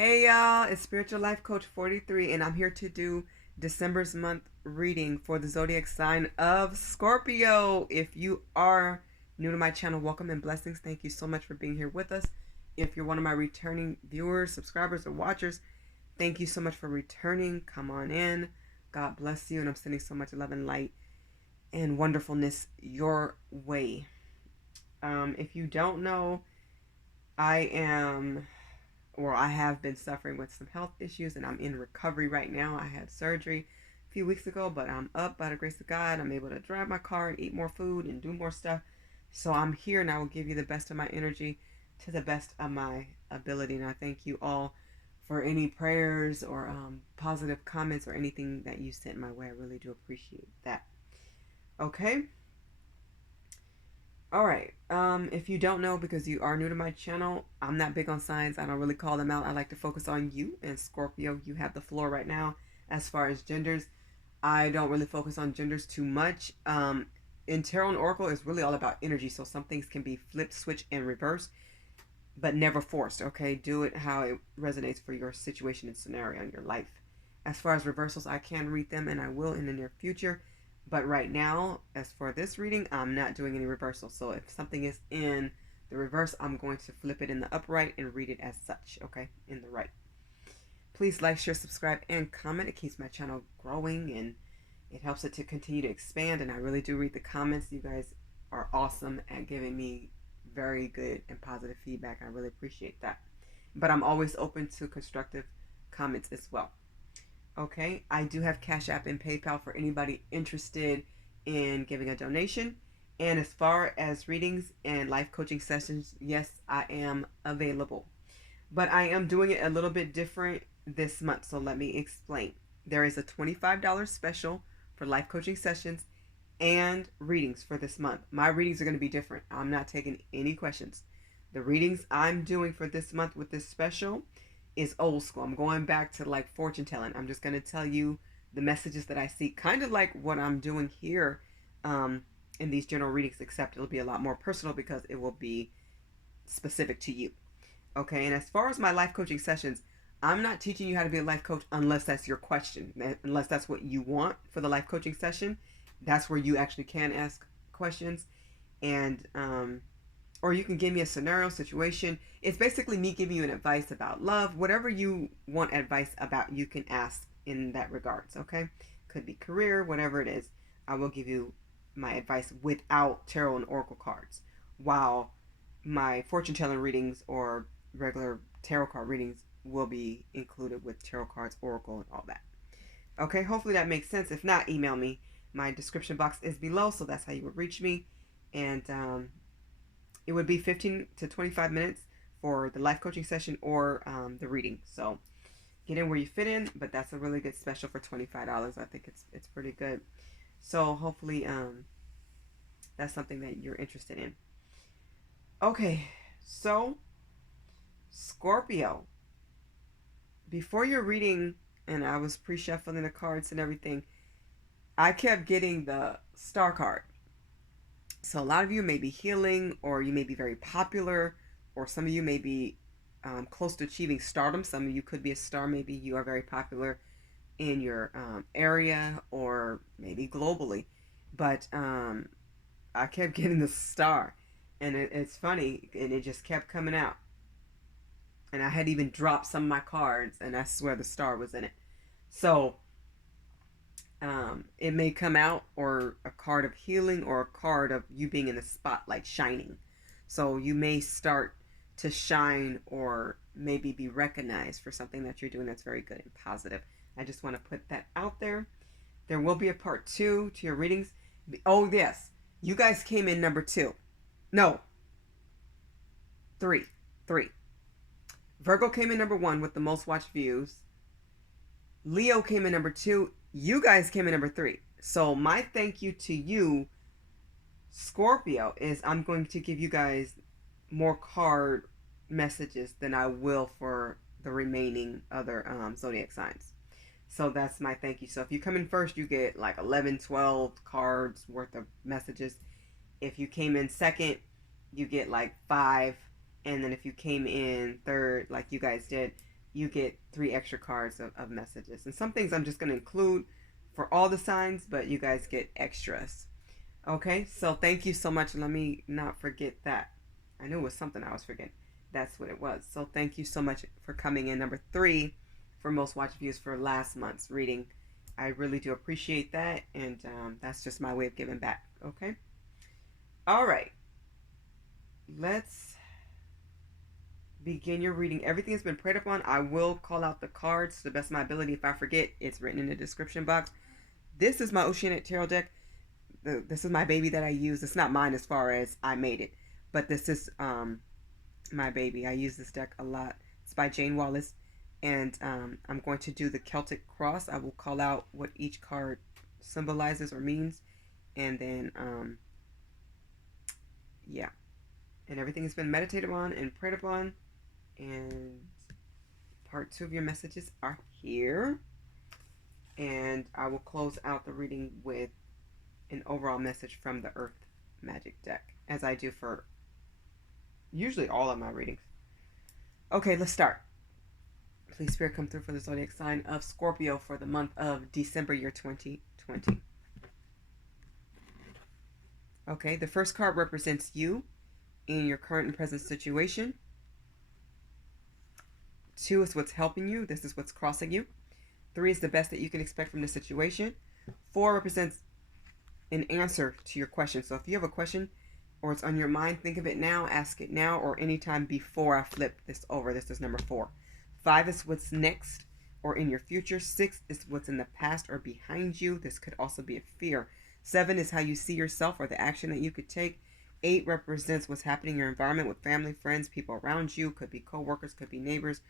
Hey y'all, it's Spiritual Life Coach 43, and I'm here to do December's month reading for the zodiac sign of Scorpio. If you are new to my channel, welcome and blessings. Thank you so much for being here with us. If you're one of my returning viewers, subscribers, or watchers, thank you so much for returning. Come on in. God bless you, and I'm sending so much love and light and wonderfulness your way. If you don't know, I have been suffering with some health issues and I'm in recovery right now. I had surgery a few weeks ago, but I'm up by the grace of God. I'm able to drive my car and eat more food and do more stuff. So I'm here and I will give you the best of my energy to the best of my ability. And I thank you all for any prayers or positive comments or anything that you sent my way. I really do appreciate that. Okay. All right. If you don't know, because you are new to my channel, I'm not big on signs. I don't really call them out. I like to focus on you and Scorpio. You have the floor right now. As far as genders, I don't really focus on genders too much. In Tarot and Oracle, it's really all about energy. So some things can be flipped, switched, and reversed, but never forced. Okay, do it how it resonates for your situation and scenario in your life. As far as reversals, I can read them and I will in the near future. But right now, as for this reading, I'm not doing any reversals. So if something is in the reverse, I'm going to flip it in the upright and read it as such, okay, in the right. Please like, share, subscribe, and comment. It keeps my channel growing and it helps it to continue to expand. And I really do read the comments. You guys are awesome at giving me very good and positive feedback. I really appreciate that. But I'm always open to constructive comments as well. Okay, I do have Cash App and PayPal for anybody interested in giving a donation. And as far as readings and life coaching sessions, yes, I am available. But I am doing it a little bit different this month, so let me explain. There is a $25 special for life coaching sessions and readings for this month. My readings are going to be different. I'm not taking any questions. The readings I'm doing for this month with this special is old school. I'm going back to like fortune telling. I'm just going to tell you the messages that I see, kind of like what I'm doing here in these general readings, except it'll be a lot more personal because it will be specific to you. Okay, and as far as my life coaching sessions, I'm not teaching you how to be a life coach unless that's your question, unless that's what you want for the life coaching session. That's where you actually can ask questions, and or you can give me a scenario situation. It's basically me giving you an advice about love. Whatever you want advice about, you can ask in that regards, okay? Could be career, whatever it is. I will give you my advice without tarot and oracle cards, while my fortune telling readings or regular tarot card readings will be included with tarot cards, oracle, and all that. Okay, hopefully that makes sense. If not, email me. My description box is below, so that's how you would reach me. And it would be 15 to 25 minutes for the life coaching session or the reading. So get in where you fit in, but that's a really good special for $25. I think it's pretty good. So hopefully that's something that you're interested in. Okay, so Scorpio, before your reading, and I was pre-shuffling the cards and everything, I kept getting the star card. So a lot of you may be healing, or you may be very popular, or some of you may be close to achieving stardom. Some of you could be a star. Maybe you are very popular in your area or maybe globally. But I kept getting the star, and it's funny, and it just kept coming out. And I had even dropped some of my cards, and I swear the star was in it. So it may come out, or a card of healing, or a card of you being in the spotlight shining. So you may start to shine, or maybe be recognized for something that you're doing that's very good and positive. I just want to put that out there. There will be a part 2 to your readings. Oh yes, you guys came in number 2. No, 3. Virgo came in number 1 with the most watched views. Leo came in number 2. You guys came in number 3. So my thank you to you, Scorpio, is I'm going to give you guys more card messages than I will for the remaining other zodiac signs. So that's my thank you. So if you come in first, you get like 11, 12 cards worth of messages. If you came in second, you get like 5. And then if you came in third, like you guys did, you get 3 extra cards of messages. And some things I'm just going to include for all the signs, but you guys get extras. Okay, so thank you so much. Let me not forget that. I knew it was something I was forgetting. That's what it was. So thank you so much for coming in. Number 3 for most watch views for last month's reading. I really do appreciate that, and that's just my way of giving back. Okay. All right. Let's begin your reading. Everything has been prayed upon. I will call out the cards to the best of my ability. If I forget, it's written in the description box. This is my Oceanic Tarot deck. This is my baby that I use. It's not mine as far as I made it, but this is my baby. I use this deck a lot. It's by Jane Wallace, and I'm going to do the Celtic Cross. I will call out what each card symbolizes or means, and then yeah, and everything has been meditated on and prayed upon, and part 2 of your messages are here, and I will close out the reading with an overall message from the Earth Magic deck, as I do for usually all of my readings. Okay, let's start. Please, Spirit, come through for the zodiac sign of Scorpio for the month of December, year 2020. Okay, the first card represents you in your current and present situation. 2 is what's helping you. This is what's crossing you. 3 is the best that you can expect from the situation. 4 represents an answer to your question. So if you have a question or it's on your mind, think of it now, ask it now, or anytime before I flip this over. This is number 4. 5 is what's next or in your future. 6 is what's in the past or behind you. This could also be a fear. 7 is how you see yourself or the action that you could take. 8 represents what's happening in your environment with family, friends, people around you. Could be co-workers, could be neighbors,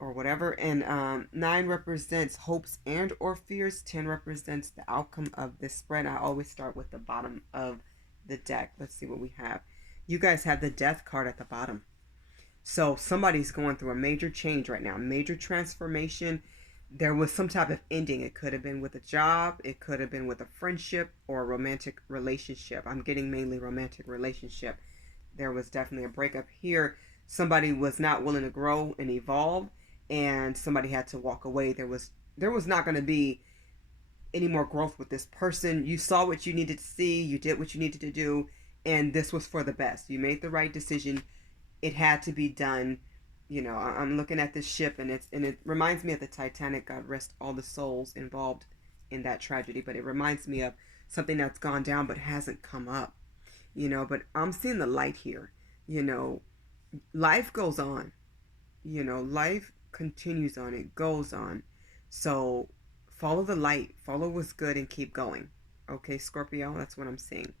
or whatever. And 9 represents hopes and or fears. 10 represents the outcome of this spread. I always start with the bottom of the deck. Let's see what we have. You guys have the Death card at the bottom. So somebody's going through a major change right now, major transformation. There was some type of ending. It could have been with a job, it could have been with a friendship or a romantic relationship. I'm getting mainly romantic relationship. There was definitely a breakup here. Somebody was not willing to grow and evolve, and somebody had to walk away. There was not going to be any more growth with this person. You saw what you needed to see, you did what you needed to do, and this was for the best. You made the right decision. It had to be done. You know, I'm looking at this ship, and it reminds me of the Titanic. God rest all the souls involved in that tragedy, but it reminds me of something that's gone down but hasn't come up. You know, but I'm seeing the light here. You know, life goes on. You know, life continues on. It goes on. So follow the light, follow what's good, and keep going. Okay, Scorpio, that's what I'm seeing.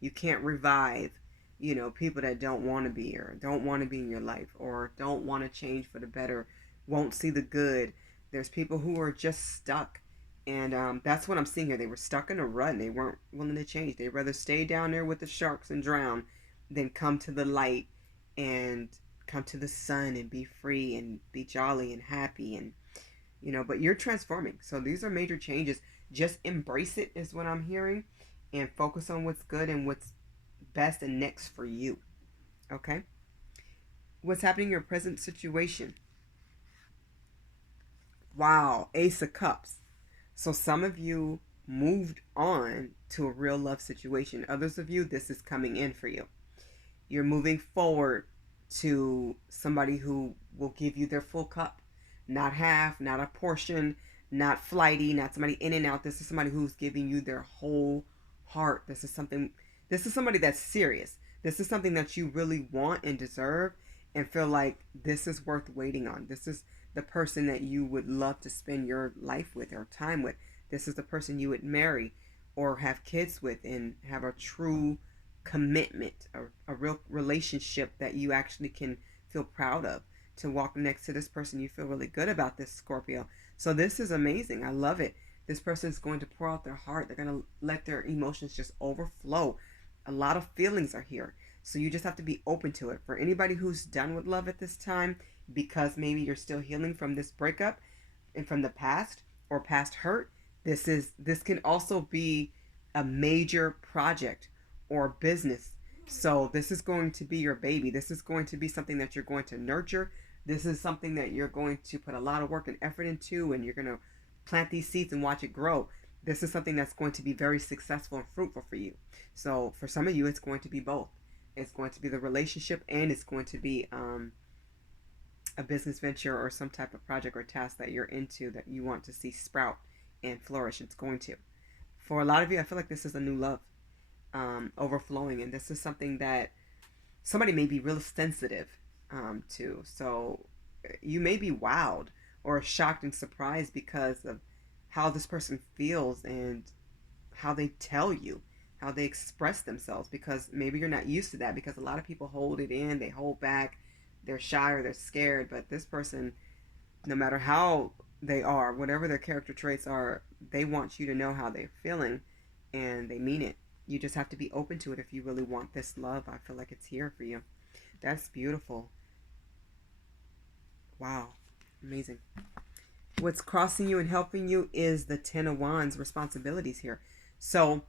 You can't revive, you know, people that don't want to be here, don't want to be in your life, or don't want to change for the better, won't see the good. There's people who are just stuck, and that's what I'm seeing here. They were stuck in a rut. They weren't willing to change. They'd rather stay down there with the sharks and drown than come to the light and come to the sun and be free and be jolly and happy. And you know, but you're transforming. So these are major changes. Just embrace it is what I'm hearing, and focus on what's good and what's best and next for you. Okay? What's happening in your present situation? Wow, Ace of Cups. So some of you moved on to a real love situation. Others of you, this is coming in for you. You're moving forward to somebody who will give you their full cup. Not half, not a portion, not flighty, not somebody in and out. This is somebody who's giving you their whole heart. This is somebody that's serious. This is something that you really want and deserve and feel like this is worth waiting on. This is the person that you would love to spend your life with or time with. This is the person you would marry or have kids with and have a true commitment, a real relationship that you actually can feel proud of. To walk next to this person, you feel really good about this, Scorpio. So this is amazing. I love it. This person is going to pour out their heart. They're going to let their emotions just overflow. A lot of feelings are here. So you just have to be open to it. For anybody who's done with love at this time, because maybe you're still healing from this breakup and from the past or past hurt, this can also be a major project or business. So this is going to be your baby. This is going to be something that you're going to nurture, This is something that you're going to put a lot of work and effort into, and you're going to plant these seeds and watch it grow. This is something that's going to be very successful and fruitful for you. So for some of you, it's going to be both. It's going to be the relationship, and it's going to be a business venture or some type of project or task that you're into that you want to see sprout and flourish. It's going to. For a lot of you, I feel like this is a new love overflowing, and this is something that somebody may be real sensitive to. So you may be wowed or shocked and surprised because of how this person feels and how they tell you, how they express themselves, because maybe you're not used to that, because a lot of people hold it in, they hold back, they're shy or they're scared. But this person, no matter how they are, whatever their character traits are, they want you to know how they're feeling, and they mean it. You just have to be open to it if you really want this love. I feel like it's here for you. That's beautiful. Wow. Amazing. What's crossing you and helping you is the Ten of Wands responsibilities here. So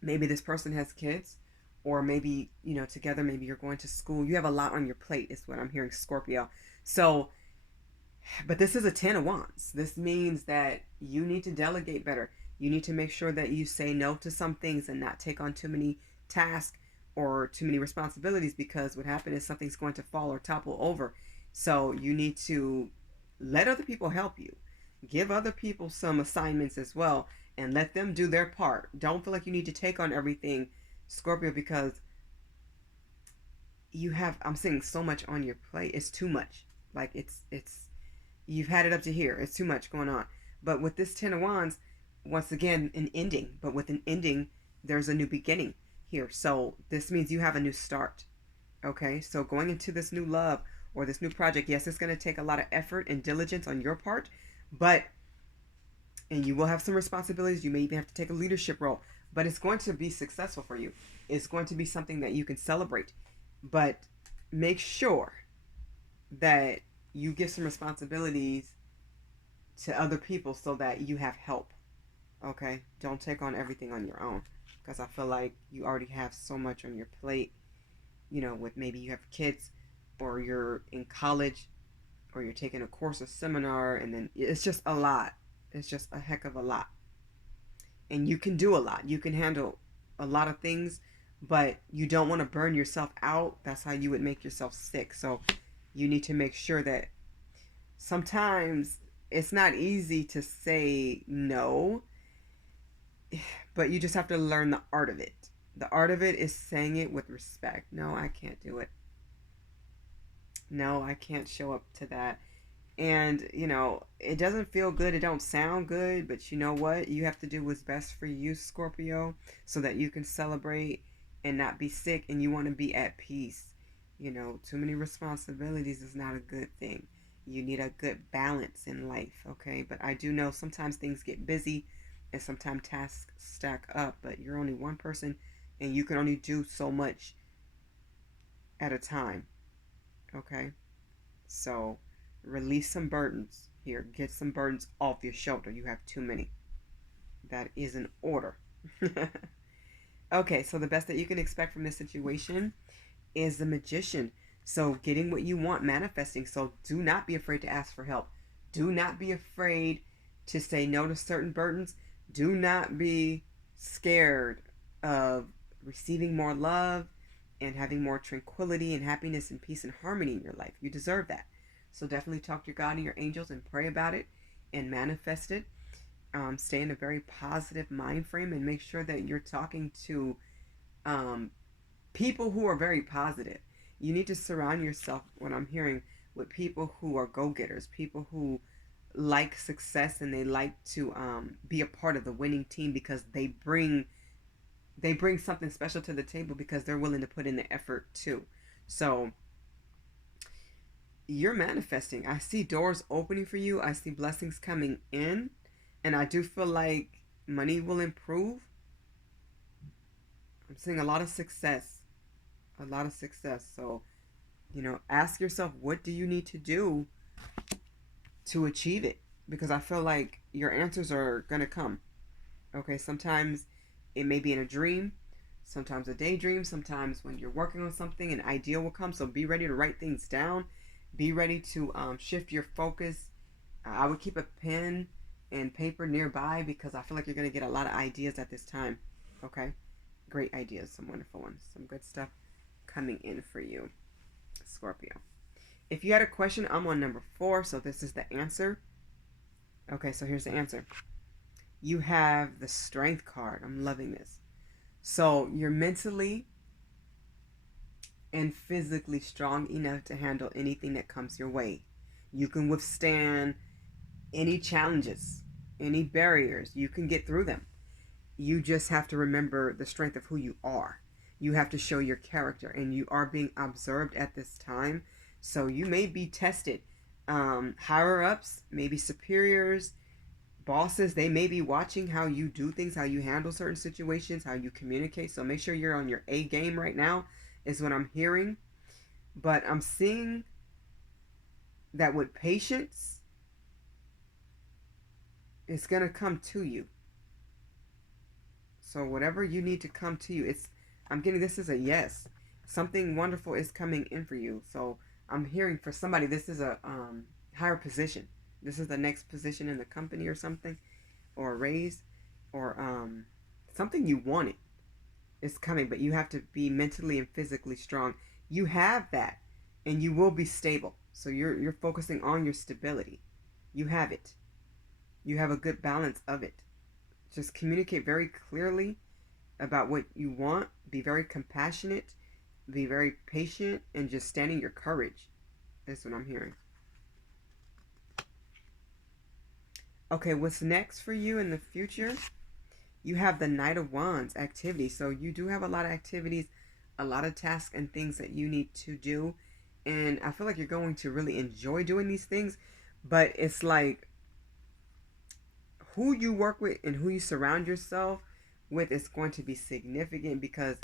maybe this person has kids, or maybe, together, maybe you're going to school. You have a lot on your plate is what I'm hearing, Scorpio. So, but this is a Ten of Wands. This means that you need to delegate better. You need to make sure that you say no to some things and not take on too many tasks or too many responsibilities, because what happens is something's going to fall or topple over. So you need to let other people help you. Give other people some assignments as well, and let them do their part. Don't feel like you need to take on everything, Scorpio, because I'm seeing so much on your plate. It's too much. Like it's you've had it up to here. It's too much going on. But with this Ten of Wands, once again, an ending. But with an ending, there's a new beginning here. So this means you have a new start. Okay? So going into this new love or this new project, yes, it's going to take a lot of effort and diligence on your part, and you will have some responsibilities. You may even have to take a leadership role, but it's going to be successful for you. It's going to be something that you can celebrate. But make sure that you give some responsibilities to other people so that you have help. Okay? Don't take on everything on your own, because I feel like you already have so much on your plate, with maybe you have kids, or you're in college, or you're taking a course or seminar, and then it's just a lot. It's just a heck of a lot. And you can do a lot. You can handle a lot of things, but you don't want to burn yourself out. That's how you would make yourself sick. So you need to make sure that sometimes it's not easy to say no, but you just have to learn the art of it. The art of it is saying it with respect. No, I can't do it. No, I can't show up to that. And, it doesn't feel good. It don't sound good, but you know what? You have to do what's best for you, Scorpio, so that you can celebrate and not be sick, and you want to be at peace. Too many responsibilities is not a good thing. You need a good balance in life, okay? But I do know sometimes things get busy and sometimes tasks stack up, but you're only one person and you can only do so much at a time, okay? So release some burdens here. Get some burdens off your shoulder. You have too many. That is an order. Okay, so the best that you can expect from this situation is the Magician. So getting what you want, manifesting. So do not be afraid to ask for help. Do not be afraid to say no to certain burdens. Do not be scared of receiving more love and having more tranquility and happiness and peace and harmony in your life. You deserve that. So definitely talk to your God and your angels and pray about it and manifest it. Stay in a very positive mind frame and make sure that you're talking to people who are very positive. You need to surround yourself, what I'm hearing, with people who are go-getters, people who like success, and they like to be a part of the winning team, because they bring something special to the table, because they're willing to put in the effort too. So you're manifesting. I see doors opening for you. I see blessings coming in, and I do feel like money will improve. I'm seeing a lot of success. A lot of success. So, ask yourself, what do you need to do to achieve it? Because I feel like your answers are going to come. Okay, sometimes it may be in a dream, sometimes a daydream, sometimes when you're working on something, an idea will come. So be ready to write things down. Be ready to shift your focus. I would keep a pen and paper nearby because I feel like you're going to get a lot of ideas at this time. Okay? Great ideas, some wonderful ones, some good stuff coming in for you, Scorpio. If you had a question, I'm on number 4, so this is the answer. Okay, so here's the answer. You have the Strength card. I'm loving this. So you're mentally and physically strong enough to handle anything that comes your way. You can withstand any challenges, any barriers. You can get through them. You just have to remember the strength of who you are. You have to show your character, and you are being observed at this time. So you may be tested. Higher ups, maybe superiors, bosses, they may be watching how you do things, how you handle certain situations, how you communicate. So make sure you're on your A game right now, is what I'm hearing. But I'm seeing that with patience, it's going to come to you. So whatever you need to come to you, I'm getting this is a yes. Something wonderful is coming in for you. So I'm hearing for somebody, this is a higher position. This is the next position in the company or something, or a raise, or something you wanted is coming, but you have to be mentally and physically strong. You have that, and you will be stable. So you're focusing on your stability. You have it. You have a good balance of it. Just communicate very clearly about what you want. Be very compassionate. Be very patient, and just stand in your courage. That's what I'm hearing. Okay, what's next for you in the future? You have the Knight of Wands activity. So you do have a lot of activities, a lot of tasks and things that you need to do. And I feel like you're going to really enjoy doing these things. But it's like who you work with and who you surround yourself with is going to be significant because,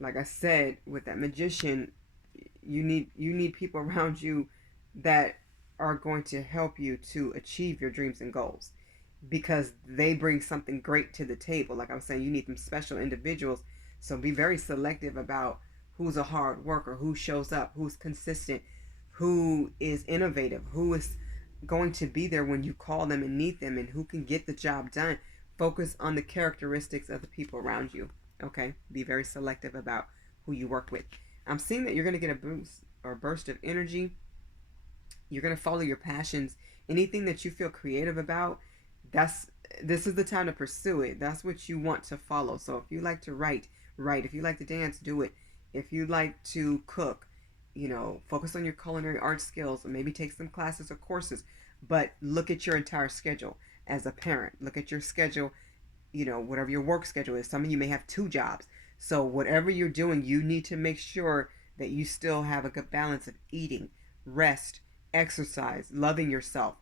like I said, with that magician, you need people around you that are going to help you to achieve your dreams and goals because they bring something great to the table. Like I was saying, you need some special individuals. So be very selective about who's a hard worker, who shows up, who's consistent, who is innovative, who is going to be there when you call them and need them, and who can get the job done. Focus on the characteristics of the people around you. Okay? Be very selective about who you work with. I'm seeing that you're going to get a boost or burst of energy. You're going to follow your passions. Anything that you feel creative about, this is the time to pursue it. That's what you want to follow. So if you like to write. If you like to dance, do it. If you like to cook, focus on your culinary art skills, or maybe take some classes or courses. But look at your entire schedule as a parent. Look at your schedule, whatever your work schedule is. Some of you may have 2 jobs. So whatever you're doing, you need to make sure that you still have a good balance of eating, rest, exercise, loving yourself,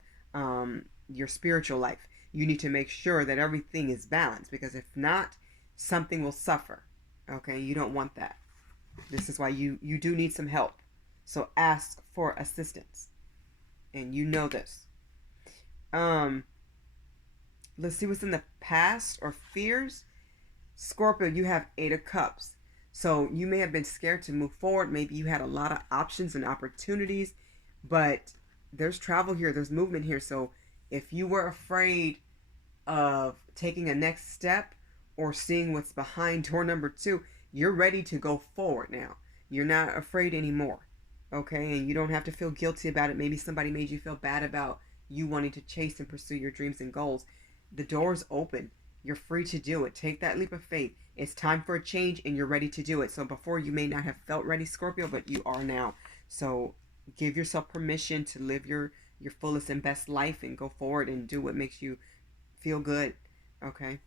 your spiritual life. You need to make sure that everything is balanced, because if not, something will suffer. Okay, you don't want that. This is why you do need some help. So ask for assistance. And you know this. Let's see what's in the past or fears. Scorpio, you have 8 of Cups. So you may have been scared to move forward. Maybe you had a lot of options and opportunities, but there's travel here. There's movement here. So if you were afraid of taking a next step or seeing what's behind door number 2, you're ready to go forward now. You're not afraid anymore. Okay? And you don't have to feel guilty about it. Maybe somebody made you feel bad about you wanting to chase and pursue your dreams and goals. The door's open. You're free to do it. Take that leap of faith. It's time for a change, and you're ready to do it. So before, you may not have felt ready, Scorpio, but you are now. So give yourself permission to live your fullest and best life and go forward and do what makes you feel good. Okay?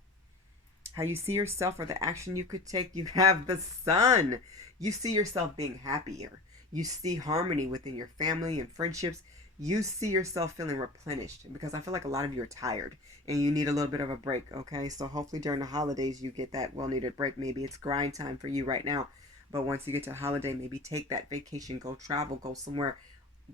How you see yourself or the action you could take. You have the Sun. You see yourself being happier. You see harmony within your family and friendships. You see yourself feeling replenished, because I feel like a lot of you are tired and you need a little bit of a break. Okay, so hopefully during the holidays you get that well-needed break. Maybe it's grind time for you right now, but once you get to the holiday, maybe take that vacation, go travel, go somewhere,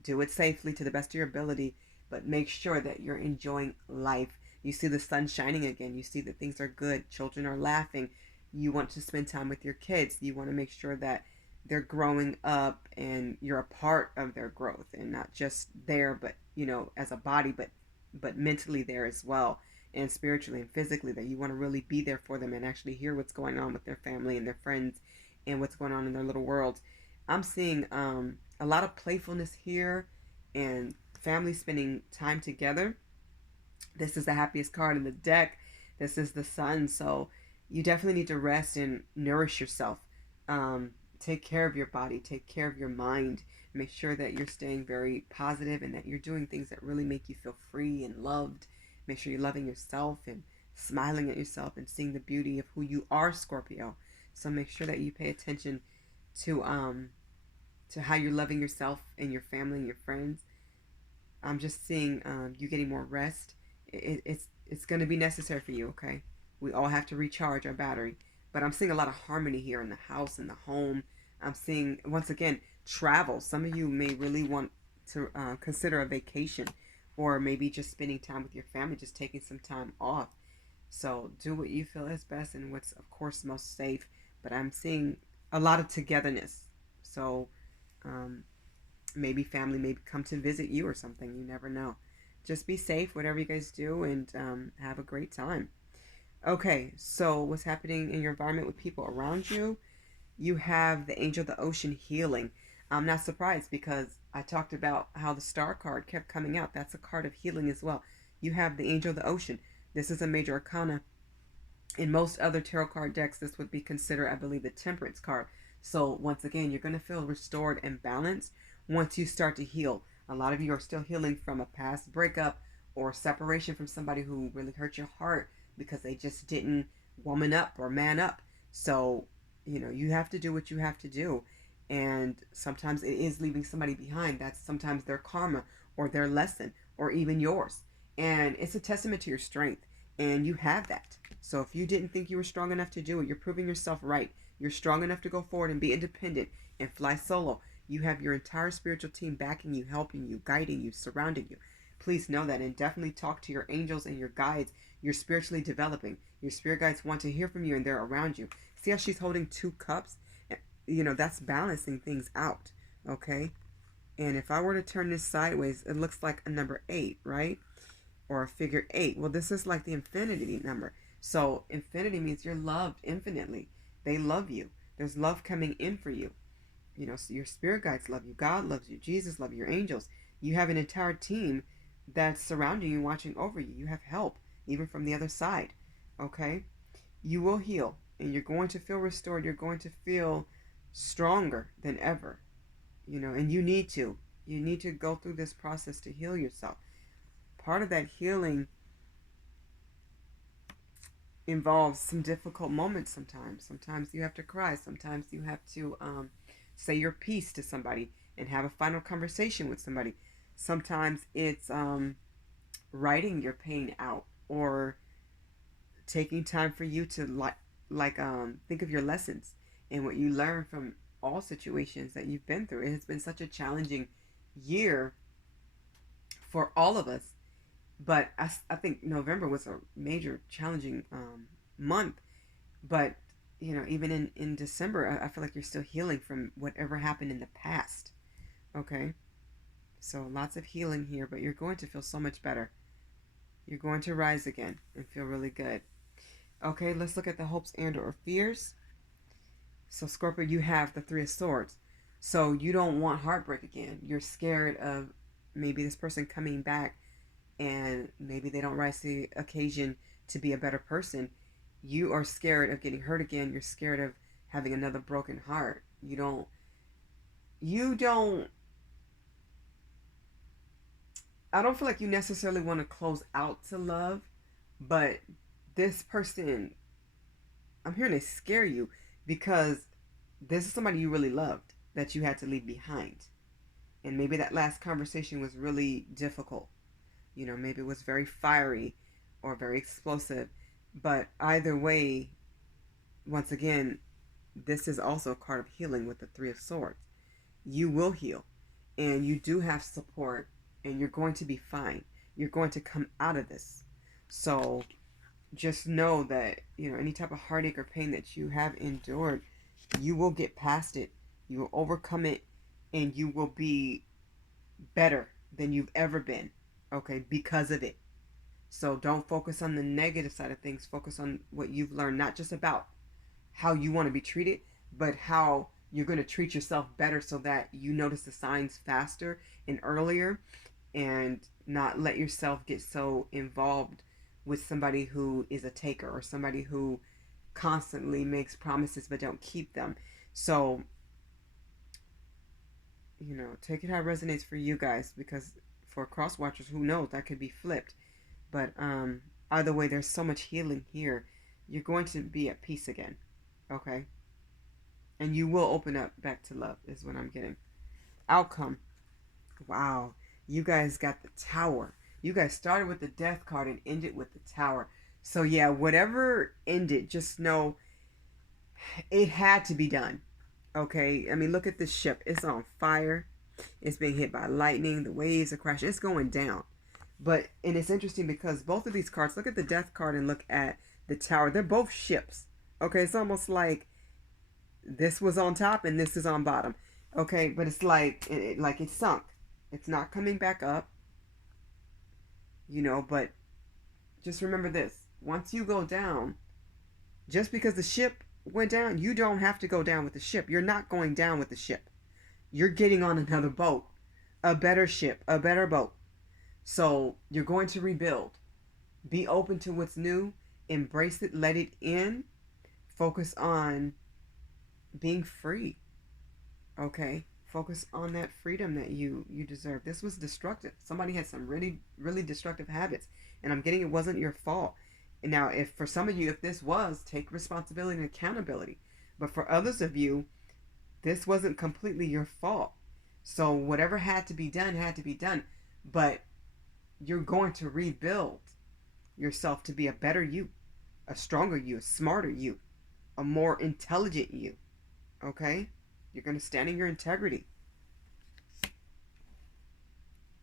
do it safely to the best of your ability, but make sure that you're enjoying life. You see the sun shining again. You see that things are good. Children are laughing. You want to spend time with your kids. You want to make sure that they're growing up and you're a part of their growth, and not just there, but as a body, but mentally there as well, and spiritually and physically, that you want to really be there for them and actually hear what's going on with their family and their friends and what's going on in their little world. I'm seeing a lot of playfulness here and family spending time together. This is the happiest card in the deck. This is the sun. So you definitely need to rest and nourish yourself. Take care of your body, take care of your mind. Make sure that you're staying very positive and that you're doing things that really make you feel free and loved. Make sure you're loving yourself and smiling at yourself and seeing the beauty of who you are, Scorpio. So make sure that you pay attention to how you're loving yourself and your family and your friends. I'm just seeing you getting more rest. It's going to be necessary for you. Okay, we all have to recharge our battery, but I'm seeing a lot of harmony here in the house and the home. I'm seeing, once again, travel. Some of you may really want to consider a vacation, or maybe just spending time with your family, just taking some time off. So do what you feel is best and what's, of course, most safe. But I'm seeing a lot of togetherness. So um, maybe family may come to visit you or something. You never know. Just be safe, whatever you guys do, and have a great time. Okay, so what's happening in your environment with people around you? You have the angel of the ocean healing. I'm not surprised because I talked about how the star card kept coming out. That's a card of healing as well. You have the angel of the ocean. This is a major arcana. In most other tarot card decks, this would be considered, I believe, the temperance card. So once again, you're going to feel restored and balanced once you start to heal. A lot of you are still healing from a past breakup or separation from somebody who really hurt your heart because they just didn't woman up or man up. So, you have to do what you have to do. And sometimes it is leaving somebody behind. That's sometimes their karma or their lesson or even yours. And it's a testament to your strength. And you have that. So if you didn't think you were strong enough to do it, you're proving yourself right. You're strong enough to go forward and be independent and fly solo. You have your entire spiritual team backing you, helping you, guiding you, surrounding you. Please know that, and definitely talk to your angels and your guides. You're spiritually developing. Your spirit guides want to hear from you, and they're around you. See how she's holding 2 cups? That's balancing things out, okay? And if I were to turn this sideways, it looks like a number 8, right? Or a figure 8. Well, this is like the infinity number. So infinity means you're loved infinitely. They love you. There's love coming in for you. So your spirit guides love you. God loves you. Jesus loves you. Your angels. You have an entire team that's surrounding you, watching over you. You have help, even from the other side. Okay? You will heal, and you're going to feel restored. You're going to feel stronger than ever. And you need to. You need to go through this process to heal yourself. Part of that healing involves some difficult moments sometimes. Sometimes you have to cry. Sometimes you have to say your piece to somebody and have a final conversation with somebody. Sometimes it's writing your pain out, or taking time for you to think of your lessons and what you learn from all situations that you've been through. It has been such a challenging year for all of us, but I think November was a major challenging month. But even in December, I feel like you're still healing from whatever happened in the past. Okay, so lots of healing here, but you're going to feel so much better. You're going to rise again and feel really good. Okay, let's look at the hopes and or fears. So Scorpio, you have the 3 of Swords. So you don't want heartbreak again. You're scared of maybe this person coming back and maybe they don't rise to the occasion to be a better person. You are scared of getting hurt again. You're scared of having another broken heart. You don't I don't feel like you necessarily want to close out to love, but this person, I'm hearing they scare you because this is somebody you really loved that you had to leave behind. And maybe that last conversation was really difficult. Maybe it was very fiery or very explosive. But either way, once again, this is also a card of healing with the 3 of Swords. You will heal, and you do have support, and you're going to be fine. You're going to come out of this. So just know that, any type of heartache or pain that you have endured, you will get past it. You will overcome it, and you will be better than you've ever been, okay, because of it. So don't focus on the negative side of things. Focus on what you've learned, not just about how you want to be treated, but how you're going to treat yourself better so that you notice the signs faster and earlier, and not let yourself get so involved with somebody who is a taker or somebody who constantly makes promises but don't keep them. So, take it how it resonates for you guys, because for cross watchers, who knows, that could be flipped. But either way, there's so much healing here. You're going to be at peace again, okay? And you will open up back to love, is what I'm getting. Outcome. Wow. You guys got the Tower. You guys started with the Death card and ended with the Tower. So yeah, whatever ended, just know it had to be done. Okay? I mean, look at this ship. It's on fire. It's being hit by lightning. The waves are crashing. It's going down. And it's interesting because both of these cards, look at the Death card and look at the Tower. They're both ships. Okay? It's almost like this was on top and this is on bottom. Okay? But it's like it's sunk. It's not coming back up. But just remember this. Once you go down, just because the ship went down, you don't have to go down with the ship. You're not going down with the ship. You're getting on another boat, a better ship, a better boat. So you're going to rebuild. Be open to what's new. Embrace it. Let it in. Focus on being free. Okay? Focus on that freedom that you deserve. This was destructive. Somebody had some really, really destructive habits. And I'm getting it wasn't your fault. And now, if for some of you, if this was, take responsibility and accountability. But for others of you, this wasn't completely your fault. So whatever had to be done, had to be done. But you're going to rebuild yourself to be a better you, a stronger you, a smarter you, a more intelligent you. Okay? You're going to stand in your integrity.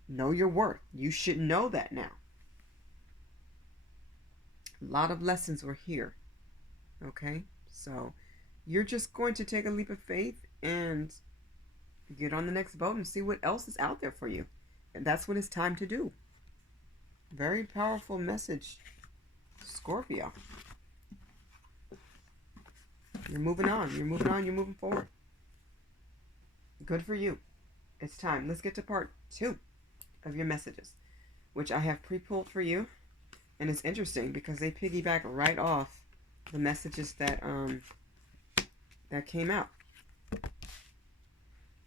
Know your worth. You should know that now. A lot of lessons were here. Okay? So you're just going to take a leap of faith and get on the next boat and see what else is out there for you. And that's what it's time to do. Very powerful message, Scorpio. You're moving on. You're moving on. You're moving forward. Good for you. It's time. Let's get to part 2 of your messages, which I have pre-pulled for you. And it's interesting because they piggyback right off the messages that came out.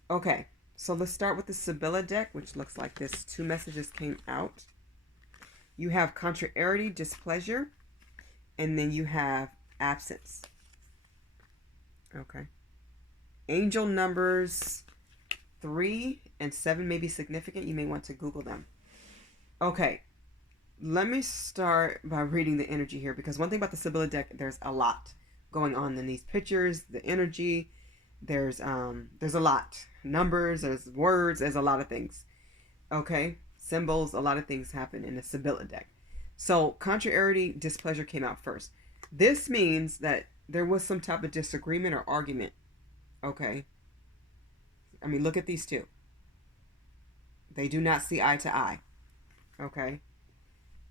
Okay, so let's start with the Sibylla deck, which looks like this. 2 messages came out. You have contrariety, displeasure, and then you have absence. Okay. Angel numbers 3 and 7 may be significant. You may want to Google them. Okay. Let me start by reading the energy here, because one thing about the Sibylla deck, there's a lot going on in these pictures, the energy. There's a lot. Numbers, there's words, there's a lot of things. Okay? Symbols, a lot of things happen in the Sibylla deck. So, contrariety, displeasure came out first. This means that there was some type of disagreement or argument. Okay? I mean, look at these 2. They do not see eye to eye. Okay?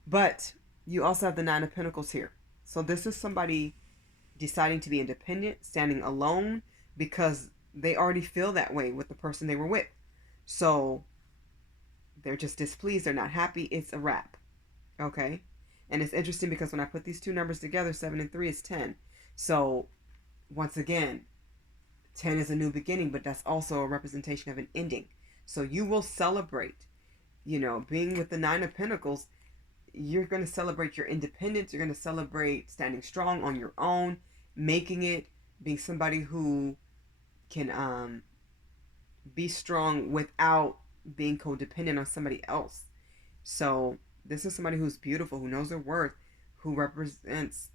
But you also have the 9 of Pentacles here. So this is somebody deciding to be independent, standing alone, because they already feel that way with the person they were with. So they're just displeased. They're not happy. It's a wrap. Okay? And it's interesting because when I put these 2 numbers together, 7 and 3 is 10. So once again, 10 is a new beginning, but that's also a representation of an ending. So you will celebrate, being with the 9 of Pentacles. You're going to celebrate your independence. You're going to celebrate standing strong on your own, making it, being somebody who can be strong without being codependent on somebody else. So this is somebody who's beautiful, who knows their worth, who represents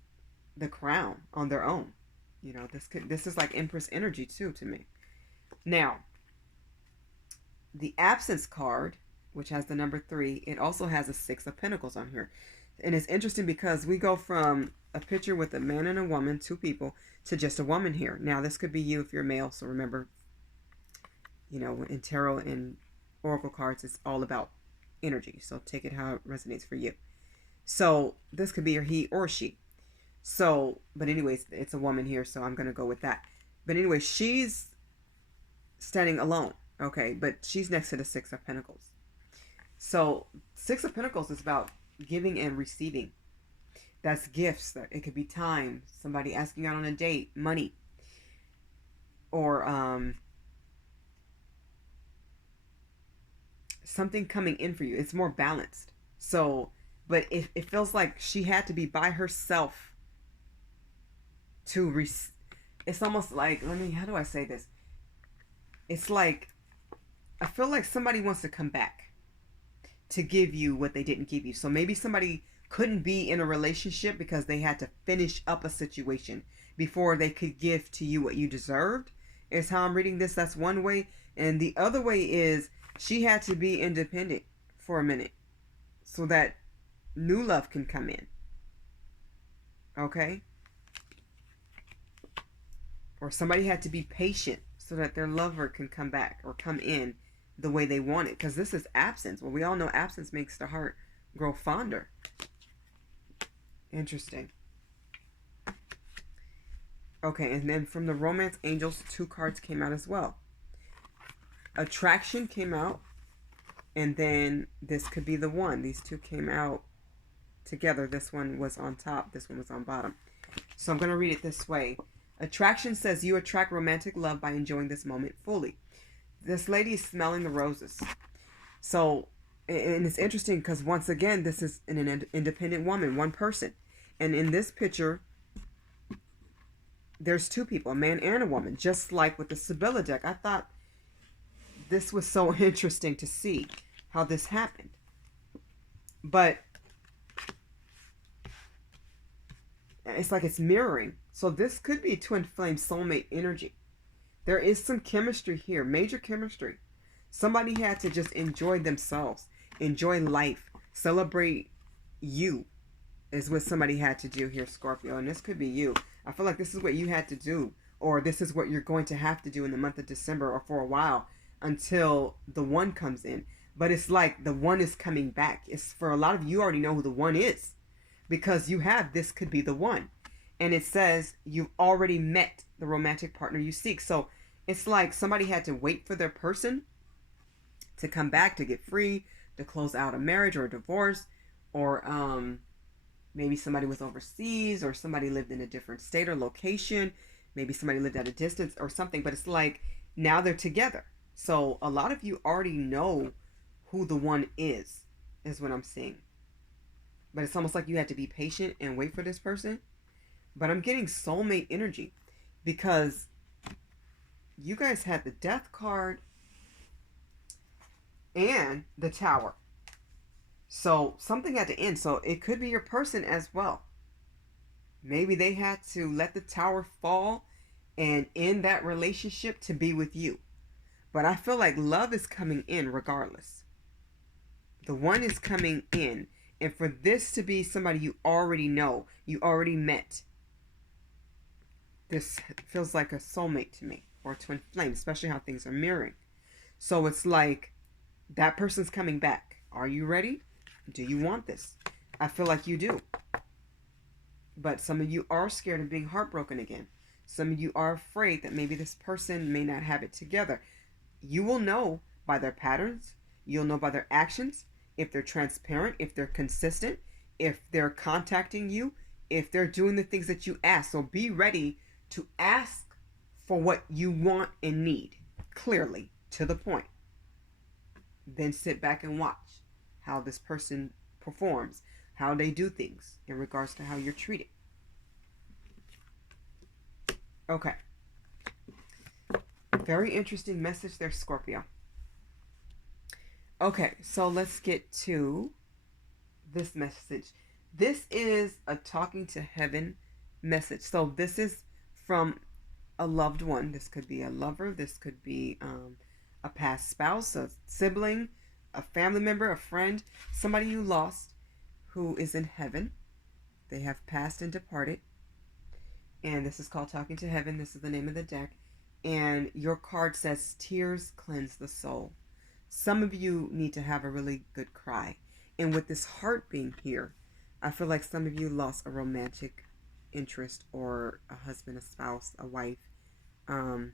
the crown on their own. This is like Empress energy too to me. Now, the absence card, which has the number 3, it also has a 6 of Pentacles on here. And it's interesting because we go from a picture with a man and a woman, 2 people, to just a woman here. Now, this could be you if you're male, so remember, You know, in tarot and oracle cards, it's all about energy. So take it how it resonates for you. So this could be your he or she. So, but anyways, it's a woman here, so I'm going to go with that. But anyway, she's standing alone. Okay, but she's next to the Six of Pentacles. So Six of Pentacles is about giving and receiving. That's gifts. It could be time, somebody asking out on a date, money, or something coming in for you. It's more balanced. So, but it feels like she had to be by herself to it's almost like, how do I say this? It's like, I feel like somebody wants to come back to give you what they didn't give you. So maybe somebody couldn't be in a relationship because they had to finish up a situation before they could give to you what you deserved, is how I'm reading this. That's one way. And the other way is she had to be independent for a minute so that new love can come in. Okay? Or somebody had to be patient so that their lover can come back or come in the way they want it. Because this is absence. Well, we all know absence makes the heart grow fonder. Interesting. Okay, and then from the Romance Angels, 2 cards came out as well. Attraction came out, and then this could be the one. These 2 came out together. This one was on top, this one was on bottom. So I'm going to read it this way. Attraction says you attract romantic love by enjoying this moment fully. This lady is smelling the roses. So, and it's interesting because once again, this is an independent woman, one person. And in this picture, there's 2 people, a man and a woman, just like with the Sibylla deck. I thought this was so interesting to see how this happened. But it's like it's mirroring. So this could be twin flame soulmate energy. There is some chemistry here, major chemistry. Somebody had to just enjoy themselves, enjoy life, celebrate you is what somebody had to do here, Scorpio. And this could be you. I feel like this is what you had to do, or this is what you're going to have to do in the month of December or for a while until the one comes in. But it's like the one is coming back. It's for a lot of you already know who the one is because you have this could be the one. And it says you've already met the romantic partner you seek. So it's like somebody had to wait for their person to come back, to get free, to close out a marriage or a divorce, or maybe somebody was overseas, or somebody lived in a different state or location. Maybe somebody lived at a distance or something, but it's like now they're together. So a lot of you already know who the one is what I'm seeing. But it's almost like you had to be patient and wait for this person. But I'm getting soulmate energy because you guys had the Death card and the Tower. So something had to end. So it could be your person as well. Maybe they had to let the Tower fall and end that relationship to be with you. But I feel like love is coming in regardless. The one is coming in. And for this to be somebody you already know, you already met, this feels like a soulmate to me, or a twin flame, especially how things are mirroring. So it's like that person's coming back. Are you ready? Do you want this? I feel like you do. But some of you are scared of being heartbroken again. Some of you are afraid that maybe this person may not have it together. You will know by their patterns. You'll know by their actions. If they're transparent, if they're consistent, if they're contacting you, if they're doing the things that you ask. So be ready to ask for what you want and need, clearly, to the point. Then sit back and watch how this person performs, how they do things in regards to how you're treated. Okay. Very interesting message there, Scorpio. Okay, so let's get to this message. This is a talking to heaven message. So this is from a loved one. This could be a lover. This could be a past spouse, a sibling, a family member, a friend, somebody you lost who is in heaven. They have passed and departed. And this is called Talking to Heaven. This is the name of the deck. And your card says tears cleanse the soul. Some of you need to have a really good cry. And with this heart being here, I feel like some of you lost a romantic interest, or a husband, a spouse, a wife, um,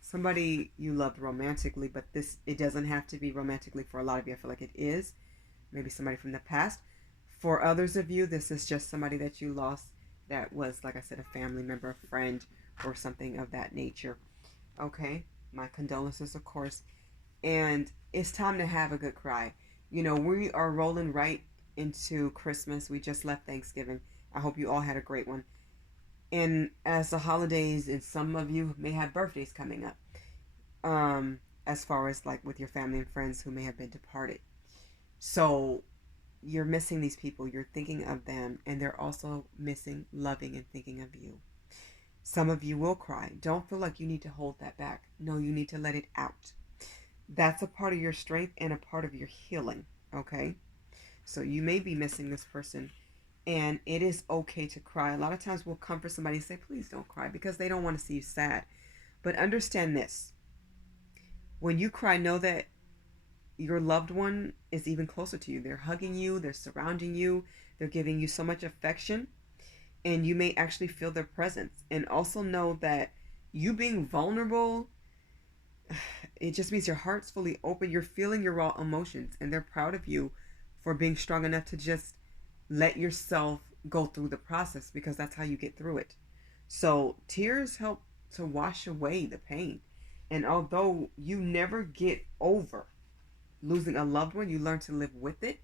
somebody you loved romantically, but this, it doesn't have to be romantically for a lot of you. I feel like it is. Maybe somebody from the past. For others of you, this is just somebody that you lost that was, like I said, a family member, a friend, or something of that nature. Okay? My condolences, of course. And it's time to have a good cry. You know, we are rolling right into Christmas. We just left Thanksgiving. I hope you all had a great one. And as the holidays, and some of you may have birthdays coming up, as far as like with your family and friends who may have been departed. So you're missing these people, you're thinking of them, and they're also missing, loving, and thinking of you. Some of you will cry. Don't feel like you need to hold that back. No, you need to let it out. That's a part of your strength and a part of your healing. Okay? So you may be missing this person, and it is okay to cry. A lot of times we'll comfort somebody and say, please don't cry, because they don't want to see you sad. But understand this: when you cry, know that your loved one is even closer to you. They're hugging you, they're surrounding you, they're giving you so much affection, and you may actually feel their presence. And also know that you being vulnerable, it just means your heart's fully open. You're feeling your raw emotions, and they're proud of you for being strong enough to just let yourself go through the process, because that's how you get through it. So tears help to wash away the pain. And although you never get over losing a loved one, you learn to live with it.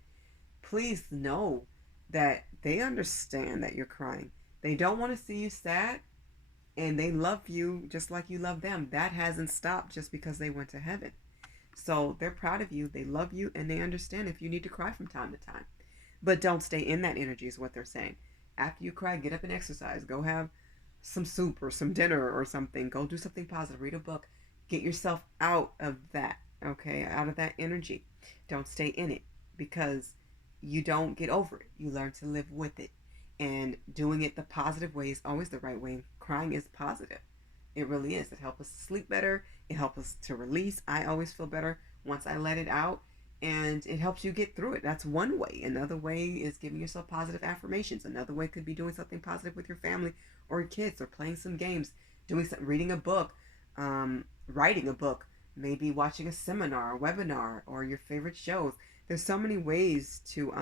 Please know that they understand that you're crying. They don't want to see you sad, and they love you just like you love them. That hasn't stopped just because they went to heaven. So they're proud of you, they love you, and they understand if you need to cry from time to time. But don't stay in that energy, is what they're saying. After you cry, get up and exercise. Go have some soup or some dinner or something. Go do something positive. Read a book. Get yourself out of that, okay? Out of that energy. Don't stay in it, because you don't get over it. You learn to live with it. And doing it the positive way is always the right way. Crying is positive. It really is. It helps us sleep better. It helps us to release. I always feel better once I let it out. And it helps you get through it. That's one way. Another way is giving yourself positive affirmations. Another way could be doing something positive with your family or your kids, or playing some games, doing some, reading a book, writing a book, maybe watching a seminar, a webinar, or your favorite shows. There's so many ways to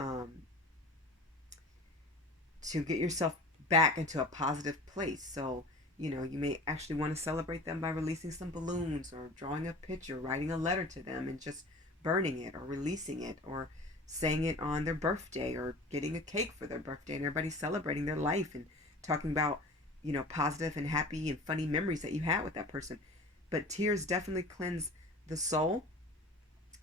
get yourself back into a positive place. So, you know, you may actually want to celebrate them by releasing some balloons, or drawing a picture, writing a letter to them, and just burning it or releasing it, or saying it on their birthday, or getting a cake for their birthday, and everybody celebrating their life and talking about, you know, positive and happy and funny memories that you had with that person. But tears definitely cleanse the soul,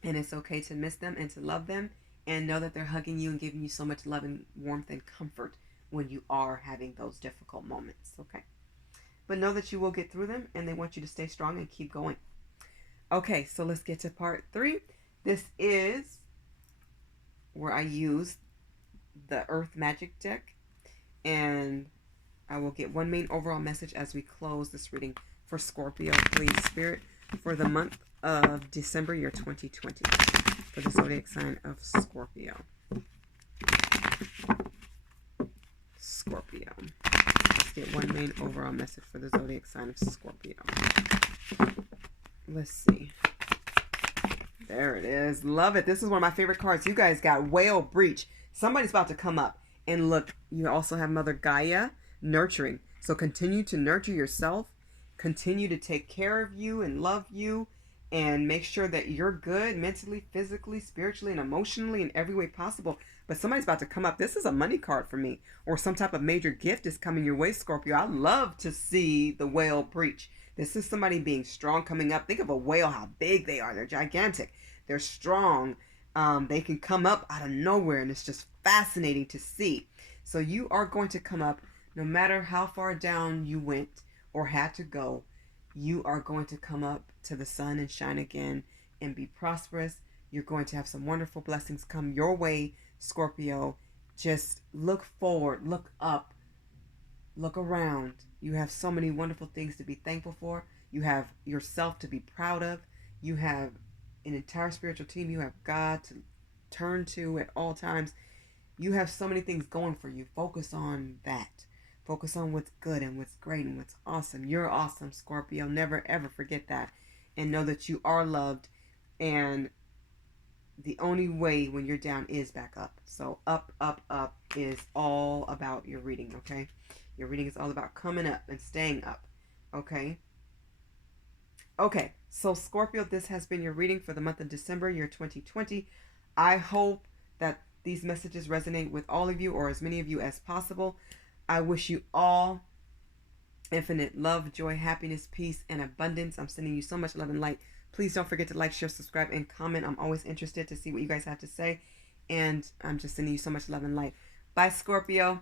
and it's okay to miss them and to love them, and know that they're hugging you and giving you so much love and warmth and comfort when you are having those difficult moments. Okay? But know that you will get through them, and they want you to stay strong and keep going. Okay, so let's get to part 3. This is where I use the Earth Magic deck, and I will get one main overall message as we close this reading for Scorpio, please, Spirit, for the month of December, year 2020, for the zodiac sign of Scorpio. Scorpio. Let's get one main overall message for the zodiac sign of Scorpio. Let's see. There it is. Love it. This is one of my favorite cards. You guys got Whale Breach. Somebody's about to come up. And look, you also have Mother Gaia, nurturing. So continue to nurture yourself. Continue to take care of you and love you. And make sure that you're good mentally, physically, spiritually, and emotionally in every way possible. But somebody's about to come up. This is a money card for me. Or some type of major gift is coming your way, Scorpio. I love to see the Whale Breach. This is somebody being strong coming up. Think of a whale, how big they are. They're gigantic. They're strong. They can come up out of nowhere, and it's just fascinating to see. So you are going to come up no matter how far down you went or had to go. You are going to come up to the sun and shine again and be prosperous. You're going to have some wonderful blessings come your way, Scorpio. Just look forward, look up, look around. You have so many wonderful things to be thankful for. You have yourself to be proud of. You have an entire spiritual team. You have God to turn to at all times. You have so many things going for you. Focus on that. Focus on what's good and what's great and what's awesome. You're awesome, Scorpio. Never ever forget that. And know that you are loved. And the only way when you're down is back up. So up, up, up is all about your reading, okay? Your reading is all about coming up and staying up, okay? Okay, so Scorpio, this has been your reading for the month of December, year 2020. I hope that these messages resonate with all of you, or as many of you as possible. I wish you all infinite love, joy, happiness, peace, and abundance. I'm sending you so much love and light. Please don't forget to like, share, subscribe, and comment. I'm always interested to see what you guys have to say. And I'm just sending you so much love and light. Bye, Scorpio.